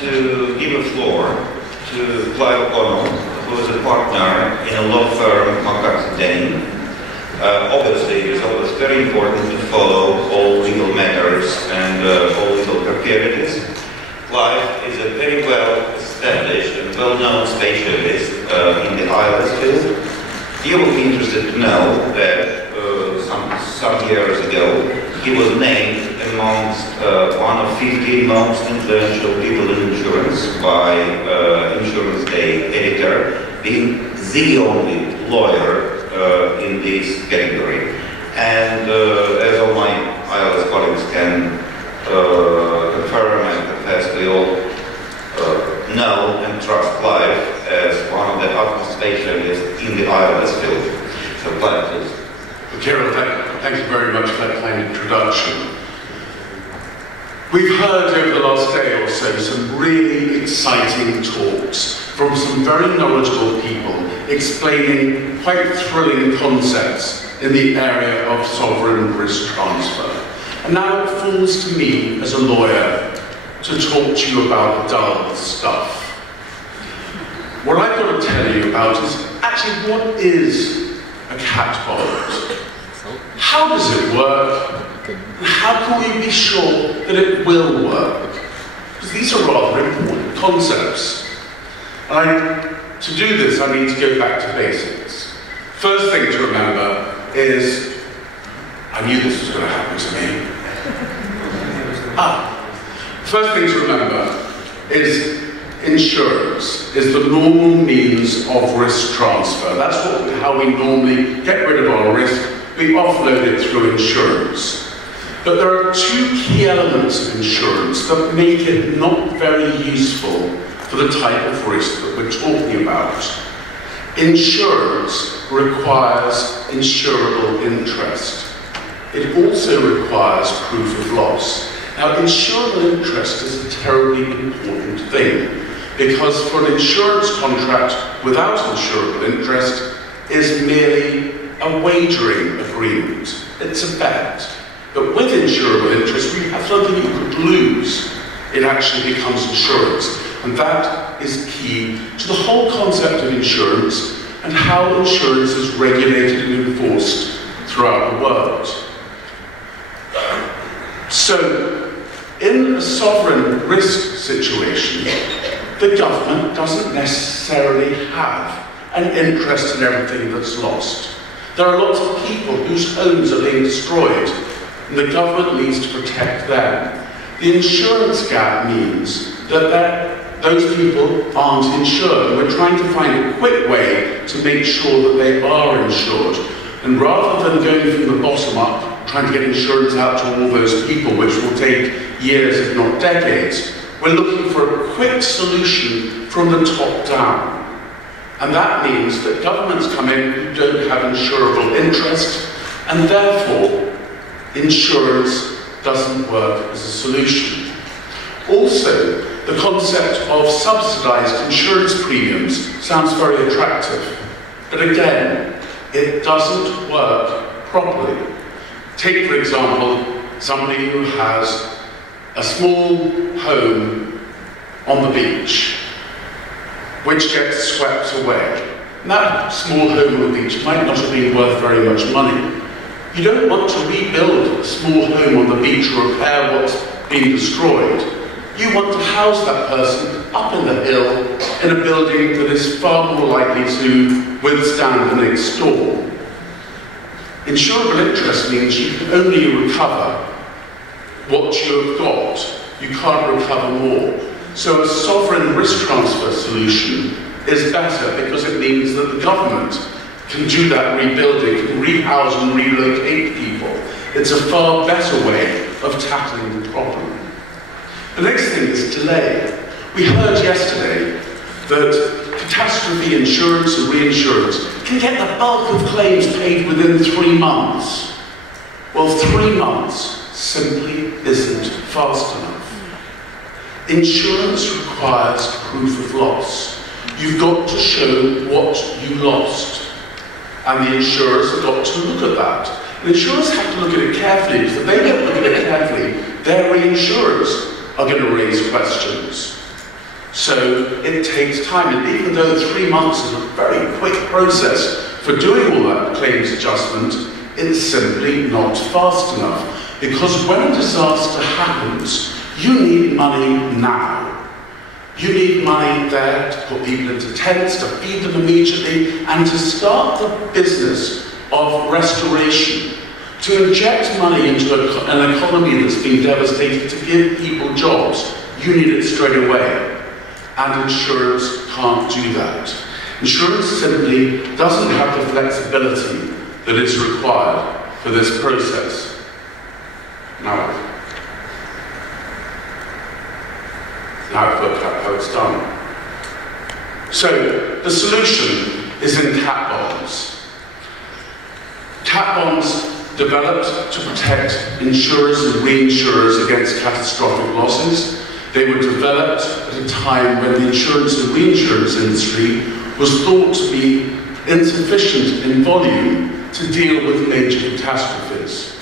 to give a floor to Clive O'Connell, who is a partner in a law firm, McCarthy. Obviously, it's always very important to follow all legal matters and all legal peculiarities. Clive is a very well-established and well-known specialist in the ILS field. You will be interested to know that some years ago, he was named amongst one of 50 most influential people in insurance by Insurance Day editor, being the only lawyer in this category. And as all my ILS colleagues can confirm and confess, we all know and trust Clive as one of the utmost specialists in the ILS field. So Clive, please. Kirill, thank you very much for that kind introduction. We've heard over the last day or so some really exciting talks from some very knowledgeable people explaining quite thrilling concepts in the area of sovereign risk transfer. And now it falls to me as a lawyer to talk to you about dull stuff. What I've got to tell you about is actually what is a cat bond? How does it work? And how can we be sure that it will work? Because these are rather important concepts. To do this, I need to go back to basics. First thing to remember is, I knew this was going to happen to me. First thing to remember is insurance is the normal means of risk transfer. That's how we normally get rid of our risk. We offload it through insurance. But there are two key elements of insurance that make it not very useful for the type of risk that we're talking about. Insurance requires insurable interest. It also requires proof of loss. Now, insurable interest is a terribly important thing, because for an insurance contract without insurable interest is merely a wagering agreement. It's a bet. But with insurable interest, we have something you could lose. It actually becomes insurance. And that is key to the whole concept of insurance and how insurance is regulated and enforced throughout the world. So, in a sovereign risk situation, the government doesn't necessarily have an interest in everything that's lost. There are lots of people whose homes are being destroyed, and the government needs to protect them. The insurance gap means that those people aren't insured. We're trying to find a quick way to make sure that they are insured. And rather than going from the bottom up, trying to get insurance out to all those people, which will take years, if not decades, we're looking for a quick solution from the top down. And that means that governments come in who don't have insurable interest, and therefore insurance doesn't work as a solution. Also, the concept of subsidized insurance premiums sounds very attractive, but again, it doesn't work properly. Take, for example, somebody who has a small home on the beach, which gets swept away. And that small home on the beach might not have been worth very much money. You don't want to rebuild a small home on the beach or repair what's been destroyed. You want to house that person up in the hill in a building that is far more likely to withstand the next storm. Insurable interest means you can only recover what you have got. You can't recover more. So a sovereign risk transfer solution is better because it means that the government can do that rebuilding, can rehouse and relocate people. It's a far better way of tackling the problem. The next thing is delay. We heard yesterday that catastrophe insurance and reinsurance can get the bulk of claims paid within 3 months. Well, 3 months simply isn't fast enough. Insurance requires proof of loss. You've got to show what you lost. And the insurers have got to look at that. And insurers have to look at it carefully, because if they don't look at it carefully, their reinsurers are going to raise questions. So it takes time, and even though 3 months is a very quick process for doing all that claims adjustment, it's simply not fast enough. Because when a disaster happens, you need money now. You need money there to put people into tents, to feed them immediately, and to start the business of restoration. To inject money into an economy that's been devastated, to give people jobs, you need it straight away. And insurance can't do that. Insurance simply doesn't have the flexibility that is required for this process. Now I've worked out how it's done. So the solution is in cat bonds. Cat bonds developed to protect insurers and reinsurers against catastrophic losses. They were developed at a time when the insurance and reinsurance industry was thought to be insufficient in volume to deal with major catastrophes.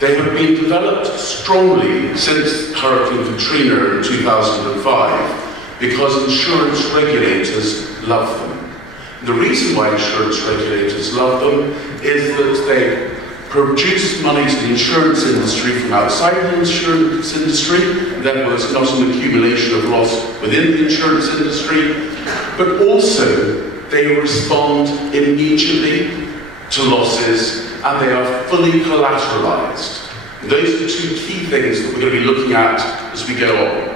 They have been developed strongly since Hurricane Katrina in 2005 because insurance regulators love them. The reason why insurance regulators love them is that they produce money to the insurance industry from outside the insurance industry. There was not an accumulation of loss within the insurance industry, but also they respond immediately to losses and they are fully collateralized. Those are two key things that we're going to be looking at as we go on.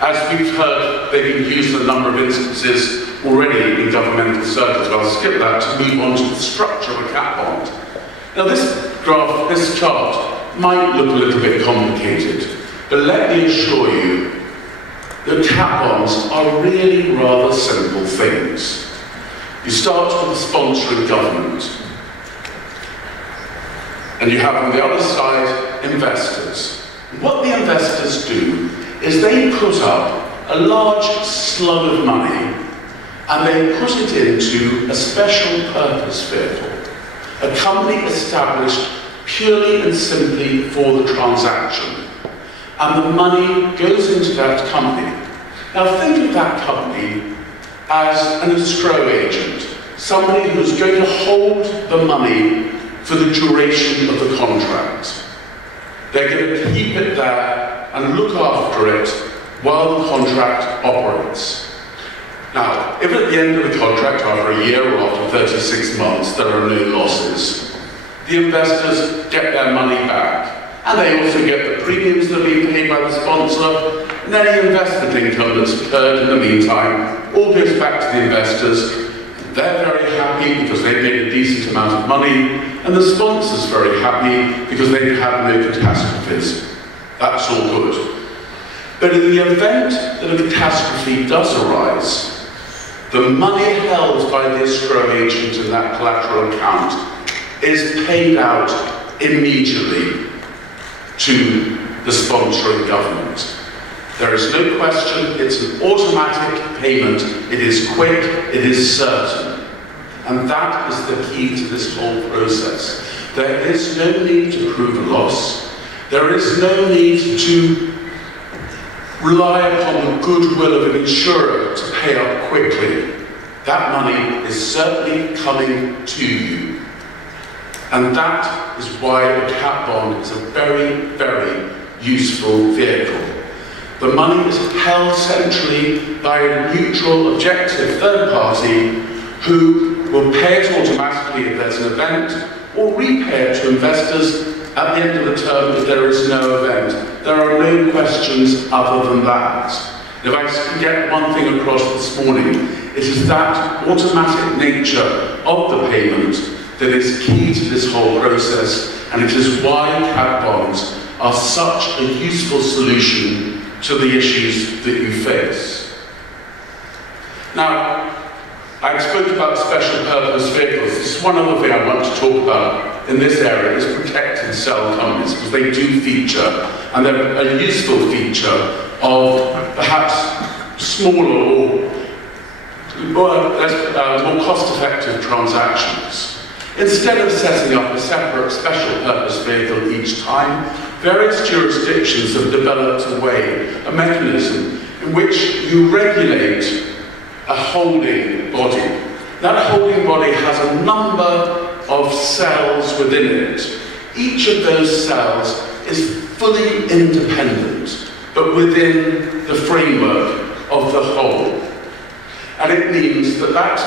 As we've heard, they've been used in a number of instances already in governmental circles. I'll skip that to move on to the structure of a cat bond. Now this chart might look a little bit complicated, but let me assure you that cat bonds are really rather simple things. You start with the sponsoring government, and you have on the other side investors. What the investors do is they put up a large slug of money and they put it into a special purpose vehicle. A company established purely and simply for the transaction. And the money goes into that company. Now think of that company as an escrow agent, somebody who's going to hold the money for the duration of the contract. They're going to keep it there and look after it while the contract operates. Now, if at the end of the contract, after a year or after 36 months, there are no losses, the investors get their money back. And they also get the premiums that are being paid by the sponsor, and any investment income that's occurred in the meantime all goes back to the investors. They're very happy because they've made a decent amount of money, and the sponsor's very happy because they've had no catastrophes. That's all good. But in the event that a catastrophe does arise, the money held by the escrow agent in that collateral account is paid out immediately to the sponsoring government. There is no question, it's an automatic payment, it is quick, it is certain. And that is the key to this whole process. There is no need to prove a loss. There is no need to rely upon the goodwill of an insurer to pay up quickly. That money is certainly coming to you. And that is why a cat bond is a very, very useful vehicle. The money is held centrally by a neutral, objective third party who will pay it automatically if there's an event, or repay it to investors at the end of the term if there is no event. There are no questions other than that. If I can get one thing across this morning, it is that automatic nature of the payment that is key to this whole process, and it is why cat bonds are such a useful solution to the issues that you face. Now, I spoke about special purpose vehicles. This is one other thing I want to talk about in this area is protect and sell companies, because they do feature, and they're a useful feature of perhaps smaller or more cost-effective transactions. Instead of setting up a separate special purpose vehicle each time, various jurisdictions have developed a mechanism in which you regulate a holding body. That holding body has a number of cells within it. Each of those cells is fully independent, but within the framework of the whole. And it means that that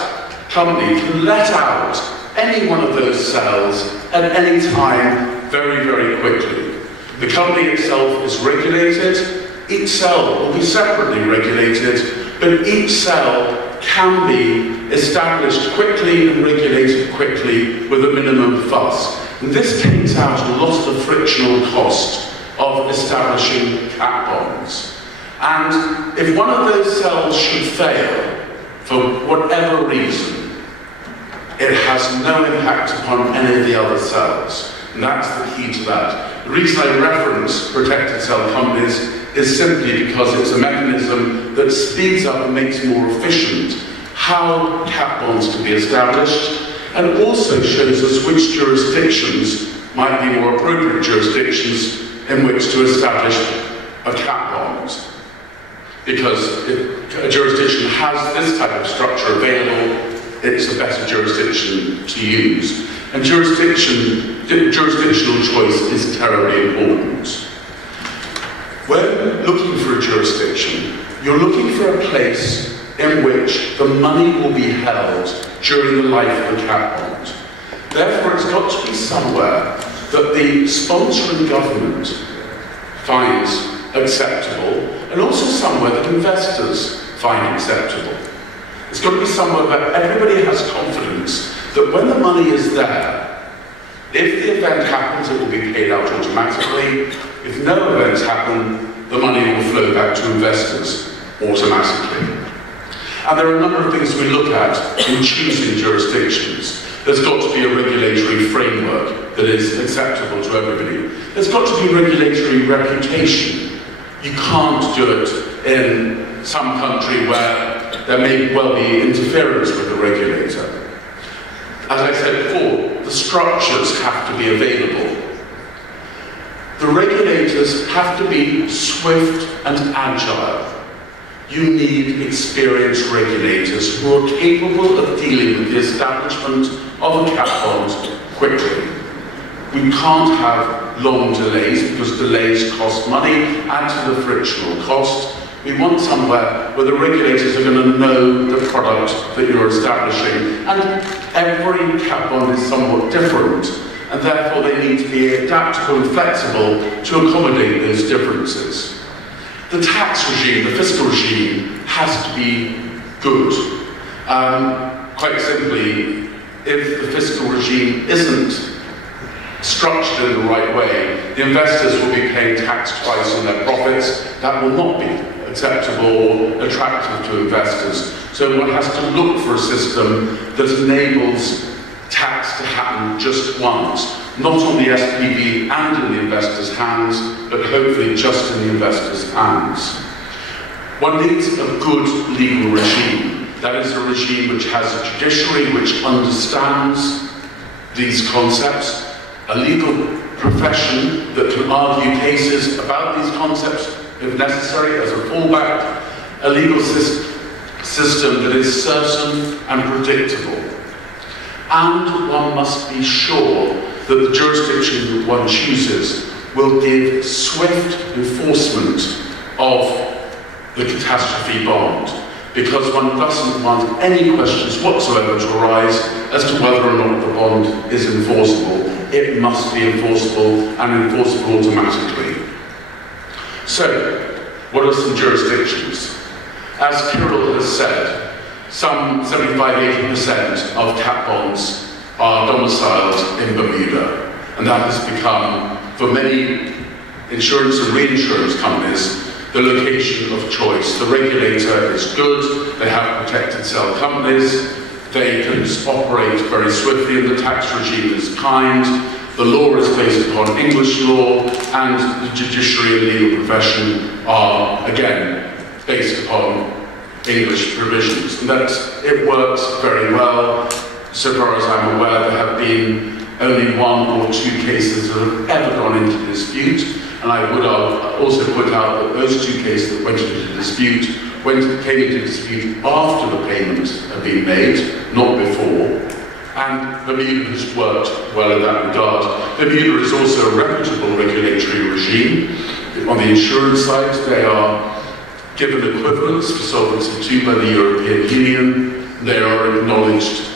company can let out any one of those cells at any time very, very quickly. The company itself is regulated. Each cell will be separately regulated, but each cell can be established quickly and regulated quickly with a minimum fuss. And this takes out a lot of the frictional cost of establishing cat bonds. And if one of those cells should fail, for whatever reason, it has no impact upon any of the other cells. And that's the key to that. The reason I reference protected cell companies is simply because it's a mechanism that speeds up and makes more efficient how cat bonds can be established, and also shows us which jurisdictions might be more appropriate jurisdictions in which to establish a cat bond. Because if a jurisdiction has this type of structure available, it's a better jurisdiction to use. And jurisdictional choice is terribly important. When looking for a jurisdiction, you're looking for a place in which the money will be held during the life of the cat bond. Therefore, it's got to be somewhere that the sponsoring government finds acceptable, and also somewhere that investors find acceptable. It's got to be somewhere where everybody has confidence that when the money is there, if the event happens, it will be paid out automatically. If no events happen, the money will flow back to investors automatically. And there are a number of things we look at in choosing jurisdictions. There's got to be a regulatory framework that is acceptable to everybody. There's got to be regulatory reputation. You can't do it in some country where there may well be interference with the regulator. As I said before, the structures have to be available. The regulators have to be swift and agile. You need experienced regulators who are capable of dealing with the establishment of a cat bond quickly. We can't have long delays because delays cost money, add to the frictional cost. We want somewhere where the regulators are going to know the product that you're establishing. And every cat bond is somewhat different, and therefore they need to be adaptable and flexible to accommodate those differences. The tax regime, the fiscal regime, has to be good. Quite simply, if the fiscal regime isn't structured in the right way, the investors will be paying tax twice on their profits. That will not be acceptable or attractive to investors. So one has to look for a system that enables tax to happen just once, not on the SPV and in the investor's hands, but hopefully just in the investor's hands. One needs a good legal regime. That is a regime which has a judiciary which understands these concepts, a legal profession that can argue cases about these concepts if necessary as a fallback, a legal system that is certain and predictable. And one must be sure that the jurisdiction that one chooses will give swift enforcement of the catastrophe bond, because one doesn't want any questions whatsoever to arise as to whether or not the bond is enforceable. It must be enforceable and enforceable automatically. So, what are some jurisdictions? As Kirill has said, some 75–80% of cat bonds are domiciled in Bermuda, and that has become, for many insurance and reinsurance companies, the location of choice. The regulator is good, they have protected cell companies, they can operate very swiftly, and the tax regime is kind. The law is based upon English law, and the judiciary and legal profession are, again, based upon English provisions. And that it works very well. So far as I'm aware, there have been only 1 or 2 cases that have ever gone into dispute, And I would also point out that those two cases that went into dispute came into dispute after the payment had been made, not before. And Bermuda has worked well in that regard. Bermuda is also a reputable regulatory regime. On the insurance side, they are given equivalence for Solvency II by the European Union. They are acknowledged,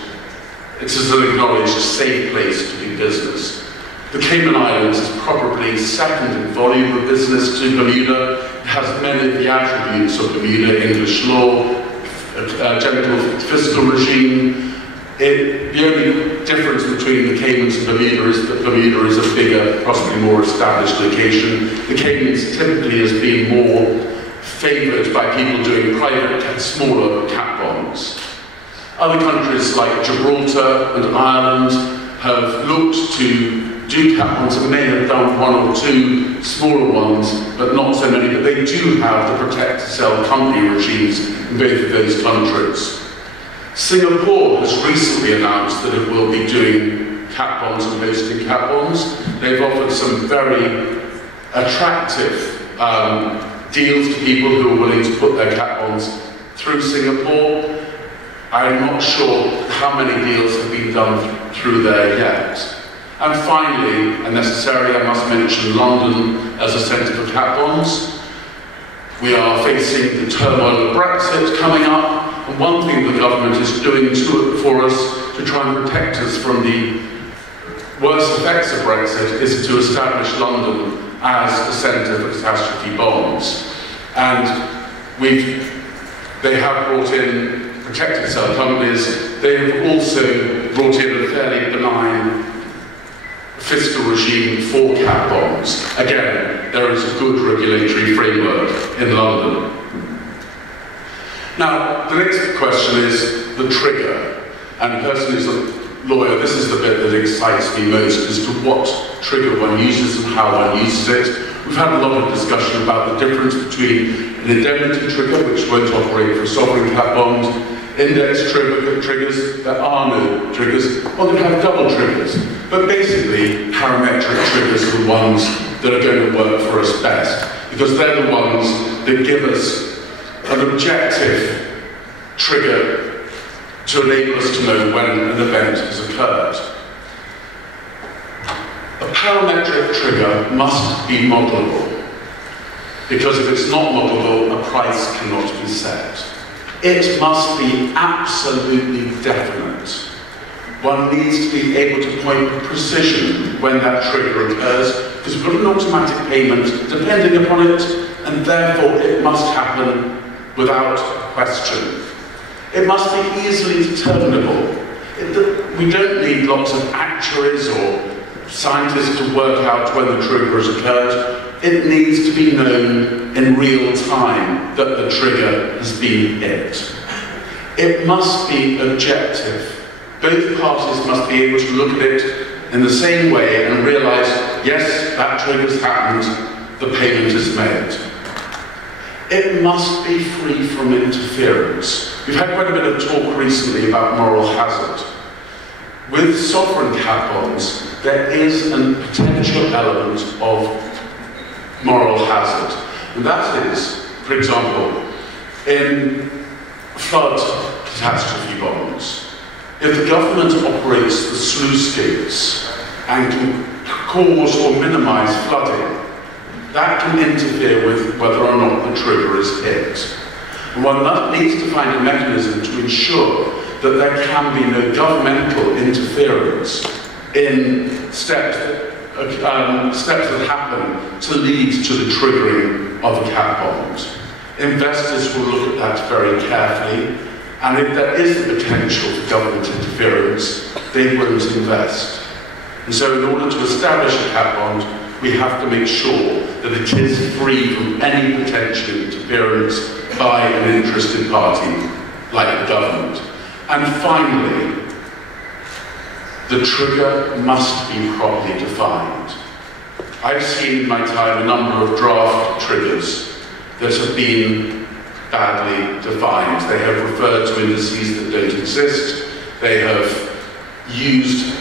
it's an acknowledged safe place to do business. The Cayman Islands is probably second in volume of business to Bermuda. It has many of the attributes of Bermuda: English law, a gentle fiscal regime. The only difference between the Caymans and Bermuda is that Bermuda is a bigger, possibly more established location. The Caymans typically has been more favoured by people doing private, smaller cat bonds. Other countries like Gibraltar and Ireland have looked to do cat bonds and may have done one or two smaller ones, but not so many. But they do have the protect to sell company regimes in both of those countries. Singapore has recently announced that it will be doing cat bonds and hosting cat bonds. They've offered some very attractive deals to people who are willing to put their cat bonds through Singapore. I'm not sure how many deals have been done through there yet. And finally, and necessarily, I must mention London as a centre for cat bonds. We are facing the turmoil of Brexit coming up. And one thing the government is doing for us to try and protect us from the worst effects of Brexit is to establish London as a centre for catastrophe bonds. And they have brought in protected cell companies. They have also brought in a fairly benign fiscal regime for cat bonds. Again, there is a good regulatory framework in London. Now, the next question is the trigger. And personally, as a lawyer, this is the bit that excites me most as to what trigger one uses and how one uses it. We've had a lot of discussion about the difference between an indemnity trigger, which won't operate for a sovereign cat bond, index triggers, there are no triggers, or they have double triggers. But basically, parametric triggers are the ones that are going to work for us best, because they're the ones that give us an objective trigger to enable us to know when an event has occurred. A parametric trigger must be modelable, because if it's not modelable, a price cannot be set. It must be absolutely definite. One needs to be able to point with precision when that trigger occurs, because we've got an automatic payment depending upon it, and therefore it must happen without question. It must be easily determinable. We don't need lots of actuaries or scientists to work out when the trigger has occurred. It needs to be known in real time that the trigger has been hit. It must be objective. Both parties must be able to look at it in the same way and realise, yes, that trigger's happened, the payment is made. It must be free from interference. We've had quite a bit of talk recently about moral hazard. With sovereign cat bonds, there is a potential element of moral hazard. And that is, for example, in flood catastrophe bonds, if the government operates the sluice gates and can cause or minimise flooding, that can interfere with whether or not the trigger is hit. And one needs to find a mechanism to ensure that there can be no governmental interference in steps that happen to lead to the triggering of a cat bond. Investors will look at that very carefully, and if there is the potential for government interference, they won't invest. And so in order to establish a cat bond, we have to make sure that it is free from any potential interference by an interested party, like the government. And finally, the trigger must be properly defined. I've seen in my time a number of draft triggers that have been badly defined. They have referred to indices that don't exist. They have used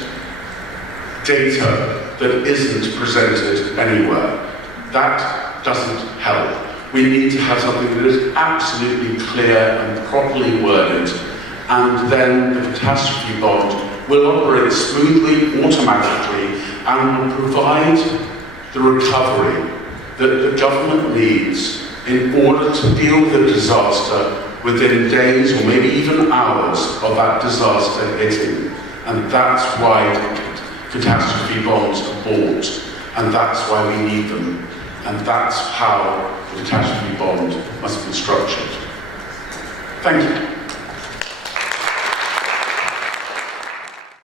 data that isn't presented anywhere. That doesn't help. We need to have something that is absolutely clear and properly worded, and then the catastrophe bond will operate smoothly, automatically, and will provide the recovery that the government needs in order to deal with the disaster within days or maybe even hours of that disaster hitting. And that's why catastrophe bonds are bought, and that's why we need them, and that's how the catastrophe bond must be structured. Thank you.